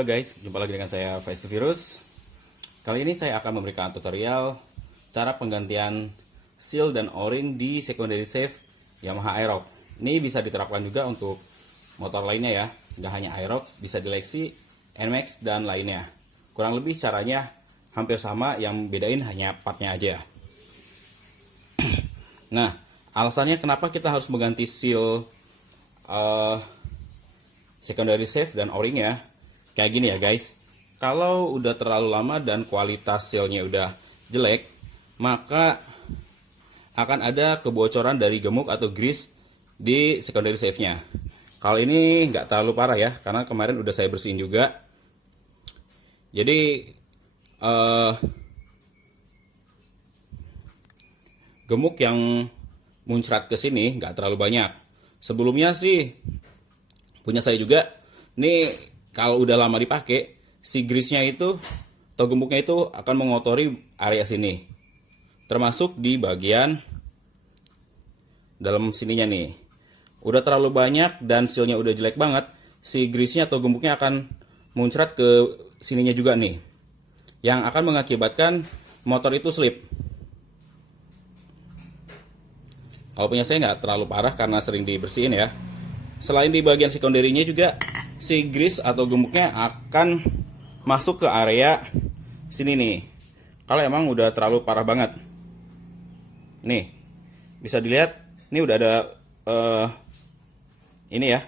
Halo guys, jumpa lagi dengan saya Faiz Virus. Kali ini saya akan memberikan tutorial cara penggantian seal dan o-ring di secondary save Yamaha Aerox. Ini bisa diterapkan juga untuk motor lainnya ya, nggak hanya Aerox, bisa di Lexi, NMAX dan lainnya. Kurang lebih caranya hampir sama, yang bedain hanya partnya aja. Nah, alasannya kenapa kita harus mengganti seal secondary save dan o-ring ya, kayak gini ya guys. Kalau udah terlalu lama dan kualitas sealnya udah jelek, maka akan ada kebocoran dari gemuk atau grease di secondary save-nya. Kalau ini nggak terlalu parah ya, karena kemarin udah saya bersihin juga. Jadi gemuk yang muncrat ke sini nggak terlalu banyak. Sebelumnya sih punya saya juga. Nih kalau udah lama dipakai, si grease-nya itu atau gemuknya itu akan mengotori area sini, termasuk di bagian dalam sininya nih. Udah terlalu banyak dan sealnya udah jelek banget, si grease-nya atau gemuknya akan muncrat ke sininya juga nih, yang akan mengakibatkan motor itu slip. Kalau punya saya nggak terlalu parah karena sering dibersihin ya. Selain di bagian secondary-nya juga, si grease atau gemuknya akan masuk ke area sini nih. Kalau emang udah terlalu parah banget. Nih, bisa dilihat, ini udah ada ini ya,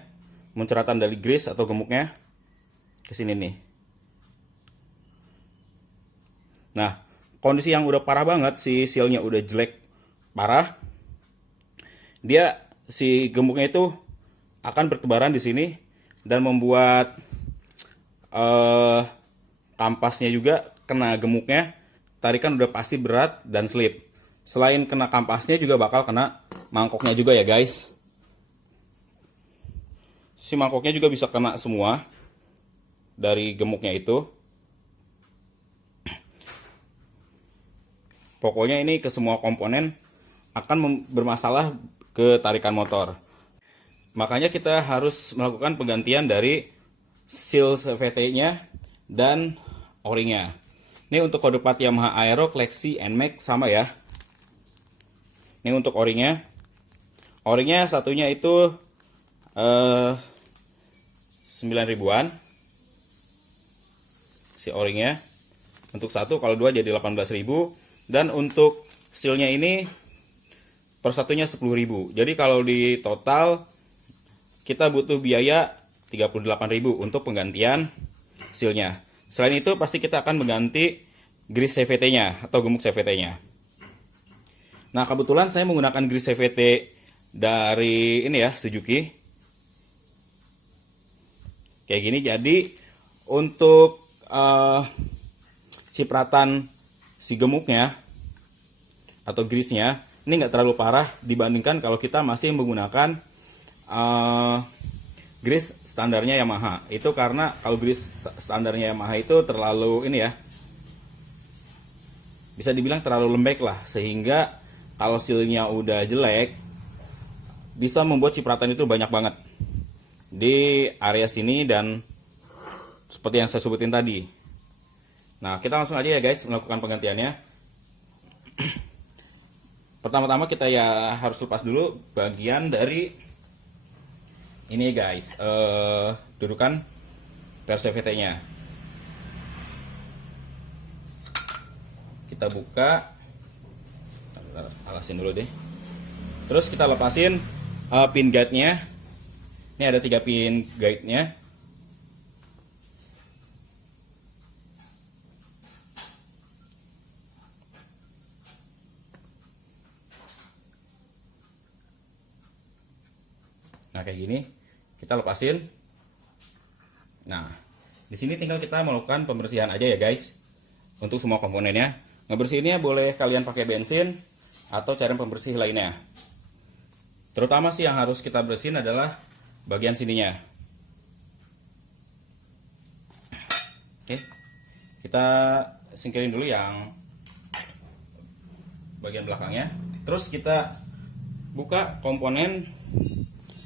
munceratan dari grease atau gemuknya ke sini nih. Nah, kondisi yang udah parah banget, si sealnya udah jelek parah, dia si gemuknya itu akan bertebaran di sini dan membuat kampasnya juga kena gemuknya. Tarikan udah pasti berat dan slip. Selain kena kampasnya juga bakal kena mangkoknya juga ya guys. Si mangkoknya juga bisa kena semua dari gemuknya itu. Pokoknya ini ke semua komponen akan bermasalah ke tarikan motor. Makanya kita harus melakukan penggantian dari seal CVT-nya dan o-ringnya. Ini untuk kode part Yamaha Aerox, Lexi, NMAX sama ya. Ini untuk o-ringnya. O-ringnya satunya itu 9.000-an. Si o-ringnya. Untuk satu, kalau dua jadi 18.000. Dan untuk sealnya ini per satunya 10.000. Jadi kalau di total kita butuh biaya 38.000 untuk penggantian sealnya. Selain itu pasti kita akan mengganti grease CVT-nya atau gemuk CVT-nya. Nah, kebetulan saya menggunakan grease CVT dari ini ya, Suzuki. Kayak gini. Jadi untuk cipratan si gemuknya atau grease-nya ini nggak terlalu parah dibandingkan kalau kita masih menggunakan grease standarnya Yamaha. Itu karena kalau grease standarnya Yamaha itu terlalu ini ya, bisa dibilang terlalu lembek lah, sehingga kalau sealnya udah jelek bisa membuat cipratan itu banyak banget di area sini dan seperti yang saya sebutin tadi. Nah, kita langsung aja ya guys melakukan penggantiannya. Pertama-tama kita ya harus lepas dulu bagian dari ini guys, dudukan per CVT-nya. Kita buka, alasin dulu deh. Terus kita lepasin pin guide-nya. Ini ada 3 pin guide-nya. Nah, kayak gini. Kita lepasin. Nah, di sini tinggal kita melakukan pembersihan aja ya guys. Untuk semua komponennya. Ngebersihinnya boleh kalian pakai bensin atau cairan pembersih lainnya. Terutama sih yang harus kita bersihin adalah bagian sininya. Oke. Kita singkirin dulu yang bagian belakangnya. Terus kita buka komponen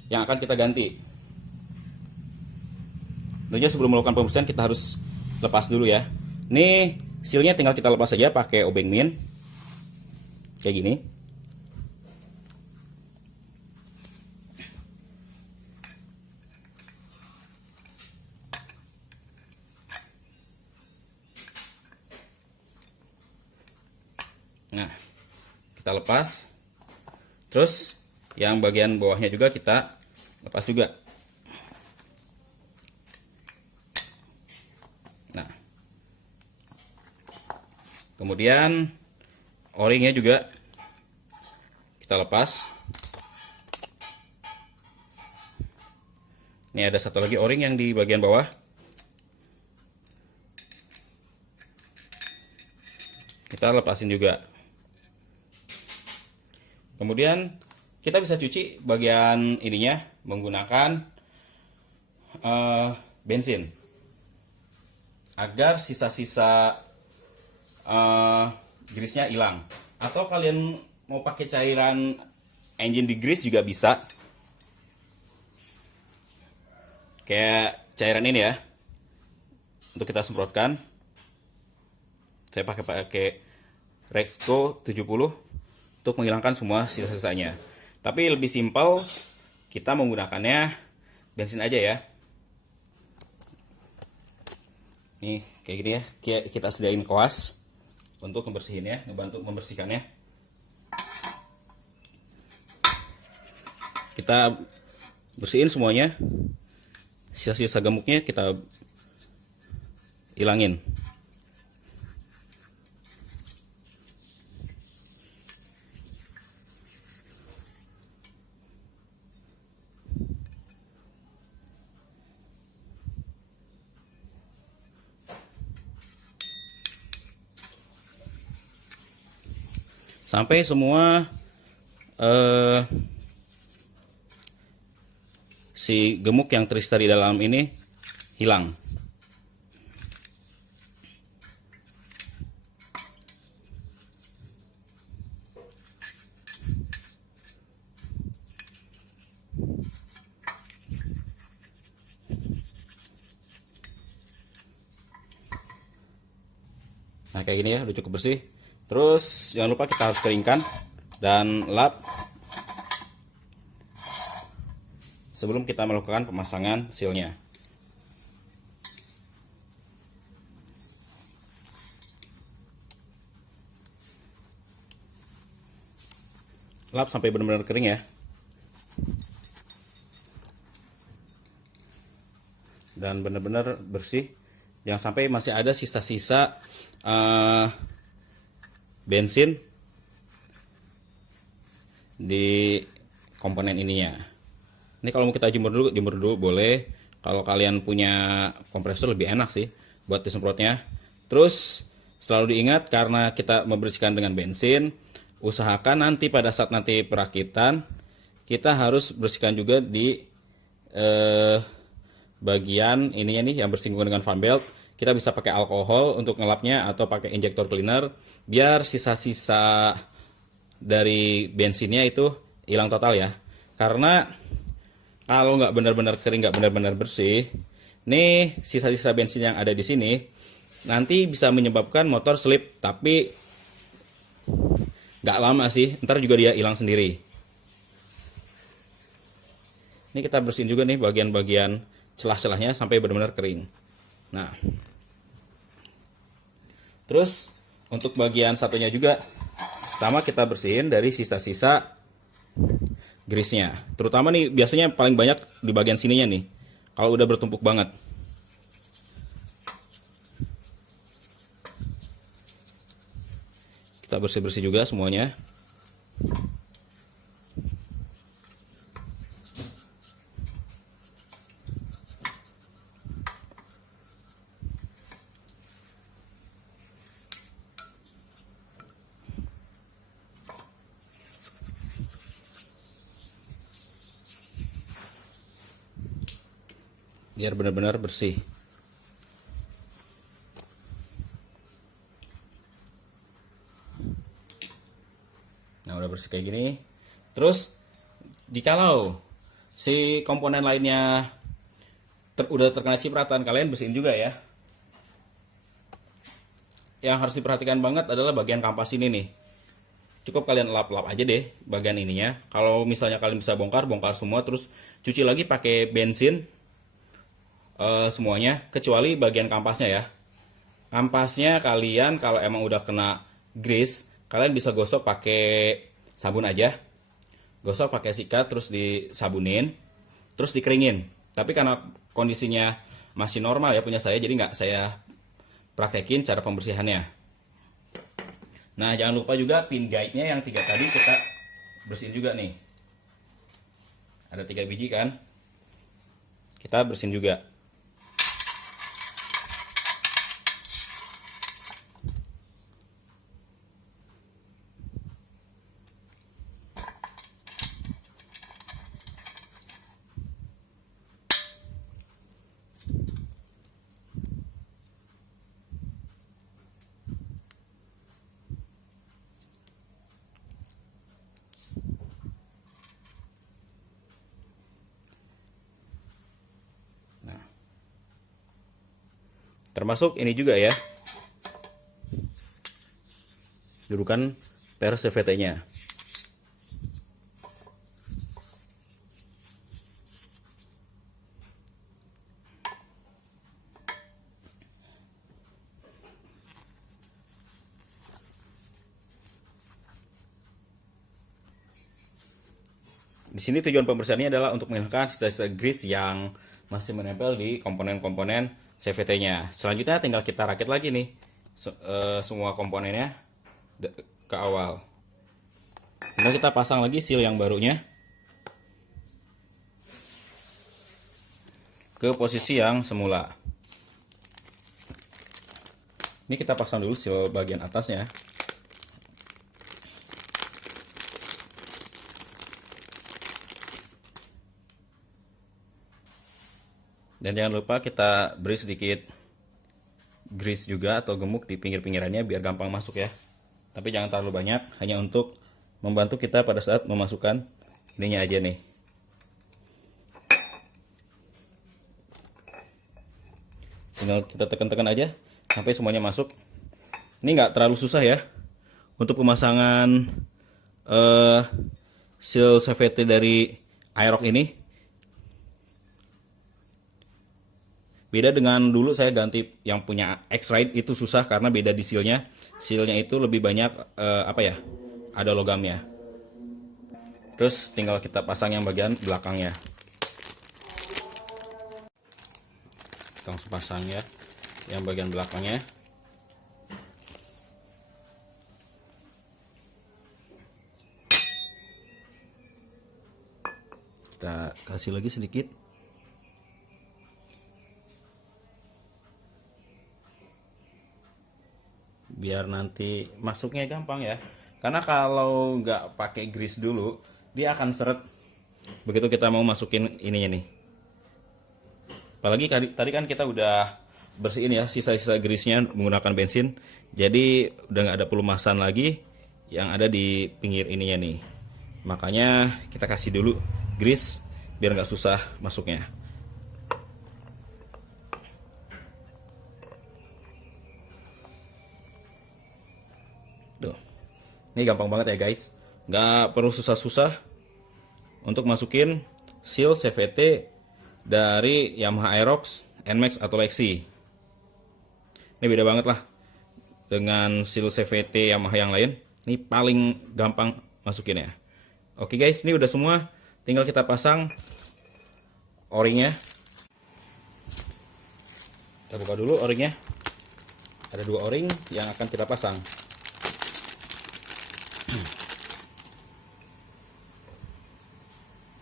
yang akan kita ganti. Tentunya sebelum melakukan pembersihan kita harus lepas dulu ya. Ini sealnya tinggal kita lepas saja pakai obeng min kayak gini. Nah, kita lepas. Terus yang bagian bawahnya juga kita lepas juga. Nah, kemudian o-ringnya juga kita lepas. Ini ada satu lagi o-ring yang di bagian bawah. Kita lepasin juga. Kemudian kita bisa cuci bagian ininya menggunakan bensin agar sisa-sisa grease-nya hilang. Atau kalian mau pakai cairan engine degrease juga bisa. Kayak cairan ini ya. Untuk kita semprotkan. Saya pakai Rexco 70 untuk menghilangkan semua sisa-sisanya. Tapi lebih simpel, kita menggunakannya bensin aja ya. Nih kayak gini ya, kita sediain koas untuk membersihinnya, membantu membersihkannya. Kita bersihin semuanya, sisa-sisa gemuknya kita hilangin. Sampai semua si gemuk yang terista di dalam ini hilang. Nah kayak gini ya, udah cukup bersih. Terus jangan lupa kita harus keringkan dan lap sebelum kita melakukan pemasangan sealnya. Lap sampai benar-benar kering ya. Dan benar-benar bersih. Jangan sampai masih ada sisa-sisa bensin di komponen ininya. Ini kalau mau kita jemur dulu boleh. Kalau kalian punya kompresor lebih enak sih buat disemprotnya. Terus selalu diingat karena kita membersihkan dengan bensin, usahakan nanti pada saat nanti perakitan kita harus bersihkan juga di bagian ininya nih yang bersinggungan dengan fan belt. Kita bisa pakai alkohol untuk ngelapnya atau pakai injektor cleaner biar sisa-sisa dari bensinnya itu hilang total ya. Karena kalau nggak benar-benar kering, nggak benar-benar bersih, nih sisa-sisa bensin yang ada di sini nanti bisa menyebabkan motor slip, tapi nggak lama sih, ntar juga dia hilang sendiri. Ini kita bersihin juga nih bagian-bagian celah-celahnya sampai benar-benar kering. Nah, terus untuk bagian satunya juga sama, kita bersihin dari sisa-sisa grease-nya. Terutama nih biasanya paling banyak di bagian sininya nih. Kalau udah bertumpuk banget. Kita bersih-bersih juga semuanya. Biar benar-benar bersih. Nah, udah bersih kayak gini. Terus jikalau si komponen lainnya udah terkena cipratan, kalian bersihin juga ya. Yang harus diperhatikan banget adalah bagian kampas ini nih. Cukup kalian lap-lap aja deh bagian ininya. Kalau misalnya kalian bisa bongkar semua, terus cuci lagi pakai bensin semuanya, kecuali bagian kampasnya ya. Kampasnya kalian kalau emang udah kena grease, kalian bisa gosok pakai sabun aja. Gosok pakai sikat, terus disabunin, terus dikeringin. Tapi karena kondisinya masih normal ya punya saya, jadi nggak saya praktekin cara pembersihannya. Nah, jangan lupa juga pin guide-nya yang 3 tadi kita bersihin juga nih. Ada 3 biji kan? Kita bersihin juga. Termasuk ini juga ya, jurukan per CVT-nya. Di sini tujuan pembersihannya adalah untuk menghilangkan sisa-sisa grease yang masih menempel di komponen-komponen CVT-nya. Selanjutnya tinggal kita rakit lagi nih semua komponennya ke awal. Tinggal kita pasang lagi seal yang barunya ke posisi yang semula. Ini kita pasang dulu seal bagian atasnya. Dan jangan lupa kita beri sedikit grease juga atau gemuk di pinggir-pinggirannya biar gampang masuk ya. Tapi jangan terlalu banyak, hanya untuk membantu kita pada saat memasukkan ininya aja nih. Tinggal kita tekan-tekan aja sampai semuanya masuk. Ini nggak terlalu susah ya untuk pemasangan seal CVT dari Aerox ini. Beda dengan dulu saya ganti yang punya X-Ride, itu susah karena beda di sealnya. Sealnya itu lebih banyak ada logamnya. Terus tinggal kita pasang yang bagian belakangnya. Kita langsung pasang ya yang bagian belakangnya. Kita kasih lagi sedikit. Biar nanti masuknya gampang ya. Karena kalau nggak pakai grease dulu, dia akan seret begitu kita mau masukin ininya nih. Apalagi tadi kan kita udah bersihin ya sisa-sisa grease-nya menggunakan bensin. Jadi udah nggak ada pelumasan lagi yang ada di pinggir ininya nih. Makanya kita kasih dulu grease biar nggak susah masuknya. Ini gampang banget ya guys, nggak perlu susah-susah untuk masukin seal CVT dari Yamaha Aerox, NMAX atau Lexi. Ini beda banget lah dengan seal CVT Yamaha yang lain. Ini paling gampang masukin ya. Oke guys, ini udah semua, tinggal kita pasang o-ringnya. Kita buka dulu o-ringnya. Ada 2 o-ring yang akan kita pasang.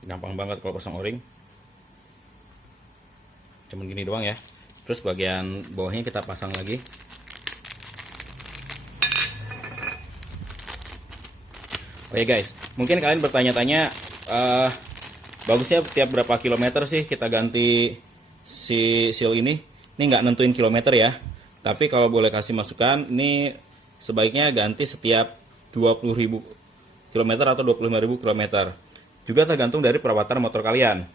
Gampang banget kalau pasang o-ring, cuman gini doang ya. Terus bagian bawahnya kita pasang lagi. Oke guys, mungkin kalian bertanya-tanya bagusnya tiap berapa kilometer sih kita ganti si seal ini. Ini nggak nentuin kilometer ya, tapi kalau boleh kasih masukan, ini sebaiknya ganti setiap 20.000 km atau 25.000 km. Juga tergantung dari perawatan motor kalian.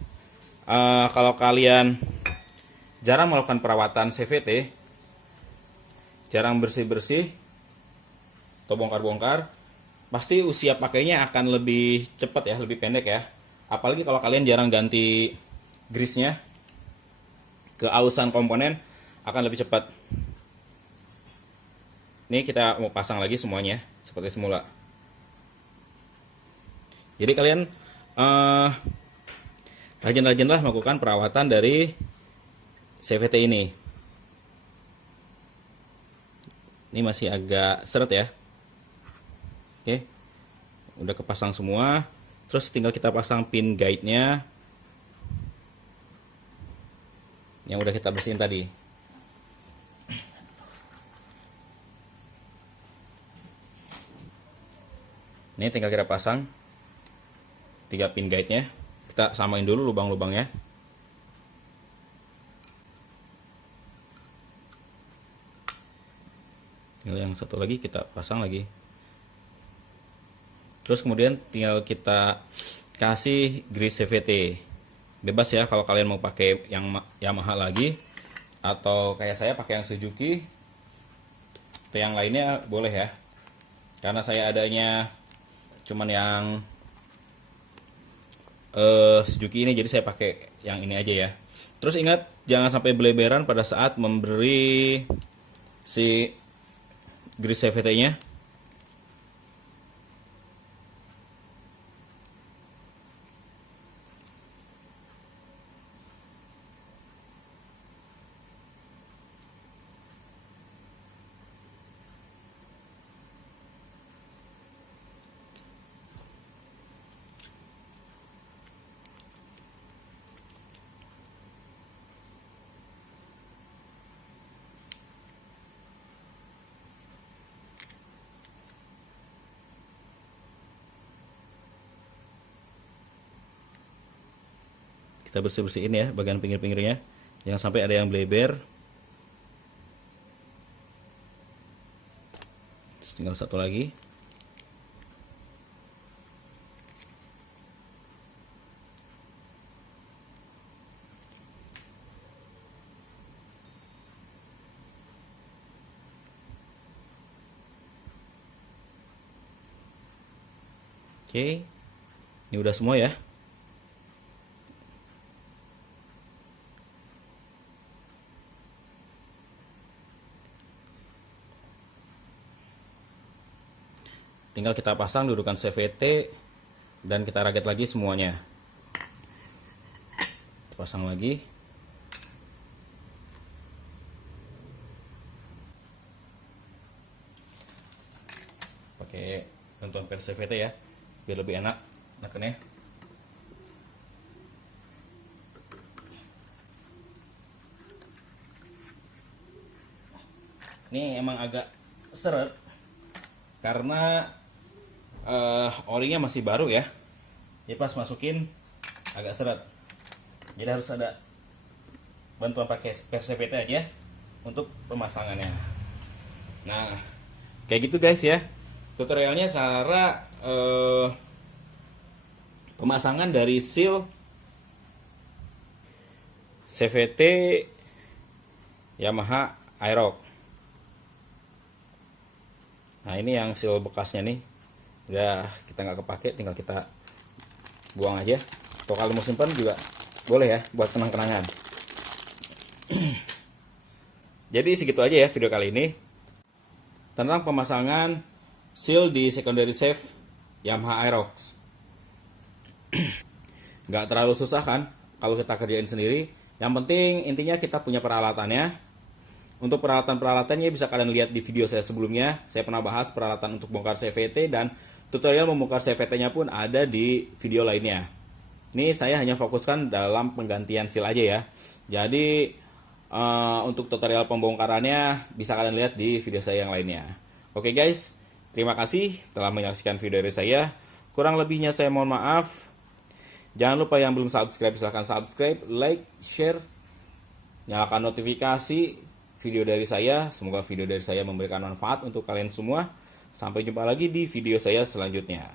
Kalau kalian jarang melakukan perawatan CVT, jarang bersih-bersih atau bongkar-bongkar, pasti usia pakainya akan lebih cepat ya, lebih pendek ya. Apalagi kalau kalian jarang ganti grease-nya, keausan komponen akan lebih cepat. Ini kita mau pasang lagi semuanya seperti semula. Jadi kalian rajin-rajinlah melakukan perawatan dari CVT ini. Ini masih agak seret ya. Oke, udah kepasang semua. Terus tinggal kita pasang pin guide-nya yang udah kita bersihin tadi. Ini tinggal kita pasang 3 pin guide-nya. Kita samain dulu lubang-lubangnya. Tinggal yang satu lagi kita pasang lagi. Terus kemudian tinggal kita kasih grease CVT. Bebas ya kalau kalian mau pakai yang Yamaha lagi, atau kayak saya pakai yang Suzuki atau yang lainnya boleh ya. Karena saya adanya cuman yang Suzuki ini, jadi saya pakai yang ini aja ya. Terus ingat jangan sampai beleberan pada saat memberi si grease CVT-nya. Kita bersih-bersihin ya bagian pinggir-pinggirnya, jangan sampai ada yang bleber. Tinggal satu lagi. Oke, ini udah semua ya. Tinggal kita pasang dudukan CVT dan kita rakit lagi semuanya. Pasang lagi. Pakai bantuan per CVT ya, biar lebih enak nekennya. Ini emang agak seret karena orinya masih baru ya. Jadi pas masukin agak seret. Jadi harus ada bantuan pakai per CVT aja untuk pemasangannya. Nah, kayak gitu guys ya. Tutorialnya cara pemasangan dari seal CVT Yamaha Aerox. Nah, ini yang seal bekasnya nih. Udah kita nggak kepake, tinggal kita buang aja. Atau kalau mau simpan juga boleh ya, buat kenang-kenangan. Jadi segitu aja ya video kali ini tentang pemasangan seal di secondary shaft Yamaha Aerox. Nggak terlalu susah kan kalau kita kerjain sendiri. Yang penting intinya kita punya peralatannya. Untuk peralatan-peralatannya bisa kalian lihat di video saya sebelumnya. Saya pernah bahas peralatan untuk bongkar CVT, dan tutorial membongkar CVT-nya pun ada di video lainnya. Ini saya hanya fokuskan dalam penggantian seal aja ya. Jadi untuk tutorial pembongkarannya bisa kalian lihat di video saya yang lainnya. Oke guys, terima kasih telah menyaksikan video dari saya. Kurang lebihnya saya mohon maaf. Jangan lupa yang belum subscribe silahkan subscribe, like, share, nyalakan notifikasi video dari saya. Semoga video dari saya memberikan manfaat untuk kalian semua. Sampai jumpa lagi di video saya selanjutnya.